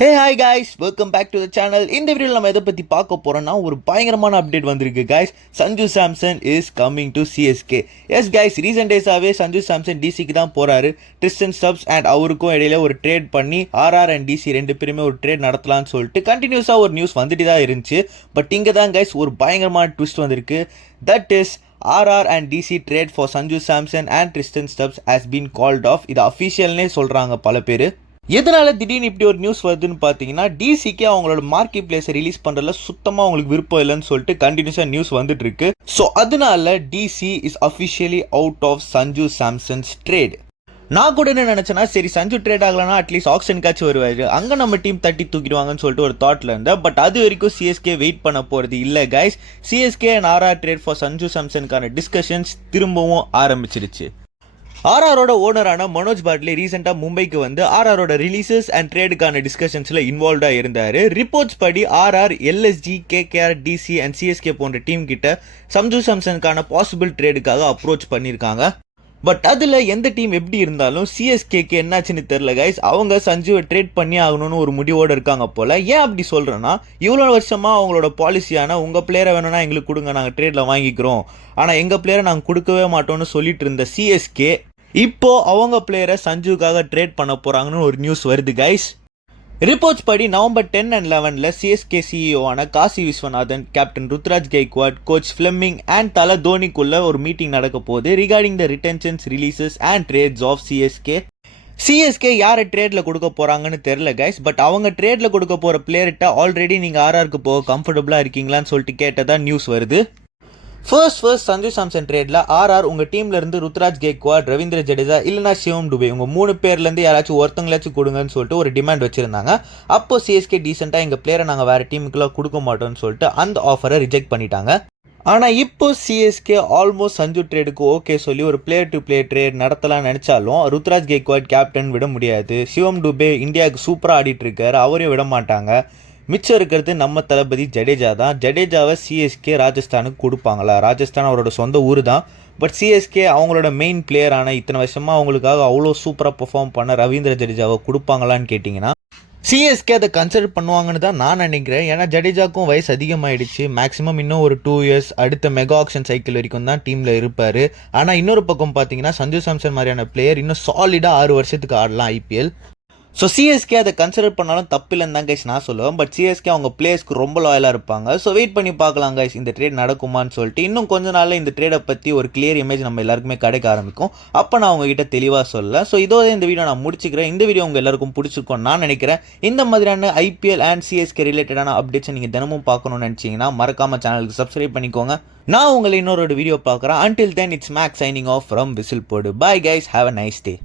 Hey hi guys, welcome back to the channel. இந்த வீடியோவில் நம்ம எதை பற்றி பார்க்க போகிறோம்னா ஒரு பயங்கரமான அப்டேட் வந்திருக்கு guys. Sanju Samson is coming to CSK. Yes guys, recent டேஸாகவே சஞ்சு சாம்சன் டிசிக்கு தான் போகிறாரு. ட்ரிஸ்டன் ஸ்டப்ஸ் அண்ட் அவருக்கும் இடையில ஒரு ட்ரேட் பண்ணி ஆர்ஆர் அண்ட் டிசி ரெண்டு பேருமே ஒரு ட்ரேட் நடத்தலாம்னு சொல்லிட்டு கண்டினியூஸாக ஒரு நியூஸ் வந்துட்டு தான் இருந்துச்சு. பட் இங்கே தான் காய்ஸ் ஒரு பயங்கரமான ட்விஸ்ட் வந்திருக்கு. That is RR and DC trade for Sanju Samson and Tristan Stubbs has been called off. இது அஃபிஷியல்னே சொல்கிறாங்க பல பேர். எதனால திடீர்னு இப்படி ஒரு நியூஸ் வருதுன்னு பார்த்தீங்கன்னா, டிசிக்கு அவங்களோட மார்க்கெட் பிளேஸை ரிலீஸ் பண்ணுறதுல சுத்தமாக அவங்களுக்கு விருப்பம் இல்லைன்னு சொல்லிட்டு கண்டினியூஸாக நியூஸ் வந்துட்டு இருக்கு. ஸோ அதனால DC is officially out of Sanju Samson's trade. நான் கூட என்ன நினச்சேன்னா, சரி சஞ்சு ட்ரேட் ஆகலன்னா அட்லீஸ்ட் ஆக்ஷனுக்காச்சும் வருவார், அங்கே நம்ம டீம் தட்டி தூக்கிடுவாங்கன்னு சொல்லிட்டு ஒரு தாட்டில் இருந்தேன். பட் அது வரைக்கும் சிஎஸ்கே வெயிட் பண்ண போகிறது இல்லை guys. CSK and RR trade for Sanju சாம்சனுக்கான டிஸ்கஷன்ஸ் திரும்பவும் ஆரம்பிச்சிருச்சு. ஆர்ஆரோட ஓனரான மனோஜ் பாட்லே ரீசெண்டாக மும்பைக்கு வந்து ஆர்ஆரோட ரிலீசஸ் அண்ட் ட்ரேடுக்கான டிஸ்கஷன்ஸில் இன்வால்வ்டாக இருந்தார். ரிப்போர்ட்ஸ் படி RR, LSG, KKR, DC and CSK போன்ற டீம் கிட்ட சஞ்சு சாம்சனுக்கான பாசிபிள் ட்ரேடுக்காக அப்ரோச் பண்ணியிருக்காங்க. பட் அதில் எந்த டீம் எப்படி இருந்தாலும் சிஎஸ்கேக்கு என்னாச்சுன்னு தெரில கைஸ். அவங்க சஞ்சுவை ட்ரேட் பண்ணி ஆகணும்னு ஒரு முடிவோடு இருக்காங்க போல். ஏன் அப்படி சொல்கிறேன்னா, இவ்வளோ வருஷமாக அவங்களோட பாலிசியான உங்கள் பிளேயரை வேணும்னா எங்களுக்கு கொடுங்க, நாங்கள் ட்ரேடில் வாங்கிக்கிறோம், ஆனால் எங்கள் பிளேயரை நாங்கள் கொடுக்கவே மாட்டோம்னு சொல்லிட்டு இருந்த சிஎஸ்கே இப்போ அவங்க பிளேயரை சஞ்சுக்காக ட்ரேட் பண்ண போகிறாங்கன்னு ஒரு நியூஸ் வருது கைஸ். ரிப்போர்ட்ஸ் படி நவம்பர் 10 and 11 சிஎஸ்கே சிஇஓவான Kasi Viswanathan, captain Ruturaj Gaikwad, coach Fleming and தல தோனிக்குள்ள ஒரு மீட்டிங் நடக்க போகுது regarding the retentions, releases and trades of CSK. CSK யாரை ட்ரேடில் கொடுக்க போகிறாங்கன்னு தெரில கைஸ். பட் அவங்க ட்ரேடில் கொடுக்க போகிற பிளேயர்கிட்ட ஆல்ரெடி நீங்கள் ஆர்ஆருக்கு போக கம்ஃபர்டபுளாக இருக்கீங்களான்னு சொல்லிட்டு கேட்டதா நியூஸ் வருது. ஃபர்ஸ்ட் சஞ்சு சாம்சன் ட்ரேடில் ஆர்ஆர் உங்கள் டீமில் இருந்து ருத்ராஜ் கெய்க்வாட், ரவீந்திர ஜடேஜா இல்லைனா சிவம் டுபே உங்கள் 3 பேர்லேருந்து யாராச்சும் ஒருத்தங்களாச்சும் கொடுங்கன்னு சொல்லிட்டு ஒரு டிமாண்ட் வச்சுருந்தாங்க. அப்போ சிஎஸ்கே டீசெண்டாக எங்கள் பிளேயரை நாங்கள் வேறு டீமுக்குலாம் கொடுக்க மாட்டோம்னு சொல்லிட்டு அந்த ஆஃபரை ரிஜெக்ட் பண்ணிட்டாங்க. ஆனால் இப்போ சிஎஸ்கே ஆல்மோஸ்ட் சஞ்சு ட்ரேடுக்கு ஓகே சொல்லி ஒரு பிளேயர் டு பிளேயர் ட்ரேட் நடத்தலாம்னு நினச்சாலும் ருத்ராஜ் கெய்க்வாட் கேப்டன் விட முடியாது. சிவம் டுபே இந்தியாவுக்கு சூப்பராக ஆடிட்டு இருக்காரு, அவரையும் விட மாட்டாங்க. மிச்சம் இருக்கிறது நம்ம தளபதி ஜடேஜா தான். ஜடேஜாவை சிஎஸ்கே ராஜஸ்தானுக்கு கொடுப்பாங்களா? ராஜஸ்தான் அவரோட சொந்த ஊர் தான். பட் சிஎஸ்கே அவங்களோட மெயின் பிளேயரான இத்தனை வருஷமாக அவங்களுக்காக அவ்வளோ சூப்பராக பெர்ஃபார்ம் பண்ண ரவீந்திர ஜடேஜாவை கொடுப்பாங்களான்னு கேட்டிங்கன்னா, சிஎஸ்கே அதை கன்சிடர் பண்ணுவாங்கன்னு தான் நான் நினைக்கிறேன். ஏன்னா ஜடேஜாக்கும் வயசு அதிகமாகிடுச்சு. மேக்ஸிமம் இன்னும் ஒரு 2 years அடுத்த மெகா ஆக்ஷன் சைக்கிள் வரைக்கும் தான் டீமில் இருப்பார். ஆனால் இன்னொரு பக்கம் பார்த்தீங்கன்னா, சஞ்சு சாம்சன் மாதிரியான பிளேயர் இன்னும் சாலிடாக 6 வருஷத்துக்கு ஆடலாம் ஐபிஎல். ஸோ சிஎஸ்கே அதை கன்சிடர் பண்ணாலும் தப்பில்லைன்னு தான் கைஸ் நான் சொல்லுவேன். பட் சிஎஸ்கே அவங்க பிளேயர்ஸ்க்கு ரொம்ப லாயலாக இருப்பாங்க. ஸோ வெயிட் பண்ணி பார்க்கலாம் கைஸ் இந்த ட்ரேட் நடக்குமான்னு சொல்லிட்டு. இன்னும் கொஞ்ச நாளில் இந்த ட்ரேடை பற்றி ஒரு கிளியர் இமேஜ் நம்ம எல்லாருக்குமே கிடைக்க ஆரம்பிக்கும். அப்போ நான் உங்ககிட்ட தெளிவாக சொல்ல. ஸோ இதோட இந்த வீடியோ நான் முடிச்சுக்கிறேன். இந்த வீடியோ உங்கள் எல்லாருக்கும் பிடிச்சிருக்கும் நான் நினைக்கிறேன். இந்த மாதிரியான ஐபிஎல் அண்ட் சிஎஸ்கே ரிலேட்டடான அப்டேட்ஸை நீங்கள் தினமும் பார்க்கணும்னு நினச்சிங்கன்னா மறக்காம சேனலுக்கு சப்ஸ்கிரைப் பண்ணிக்கோங்க. நான் உங்களை இன்னொரு வீடியோ பார்க்குறேன். Until then, it's Max signing off from Whistle Pod. Bye guys, have a nice day.